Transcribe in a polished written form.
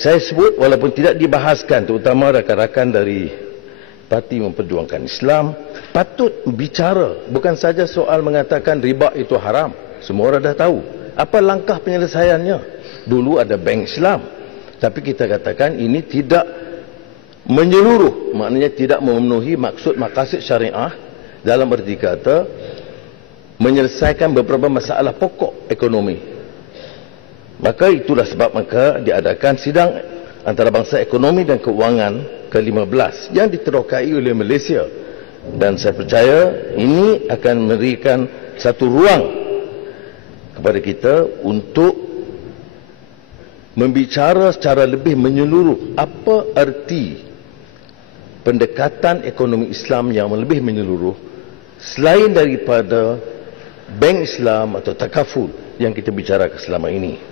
saya sebut walaupun tidak dibahaskan, terutama rakan-rakan dari Parti Memperjuangkan Islam, patut bicara bukan saja soal mengatakan riba itu haram. Semua orang dah tahu. Apa langkah penyelesaiannya? Dulu ada bank Islam. Tapi kita katakan ini tidak menyeluruh, maknanya tidak memenuhi maksud maqasid syariah dalam erti kata menyelesaikan beberapa masalah pokok ekonomi. Maka itulah sebab maka diadakan sidang antarabangsa ekonomi dan keuangan ke-15 yang diterokai oleh Malaysia. Dan saya percaya ini akan memberikan satu ruang kepada kita untuk membicara secara lebih menyeluruh apa erti pendekatan ekonomi Islam yang lebih menyeluruh selain daripada bank Islam atau takaful yang kita bicarakan selama ini.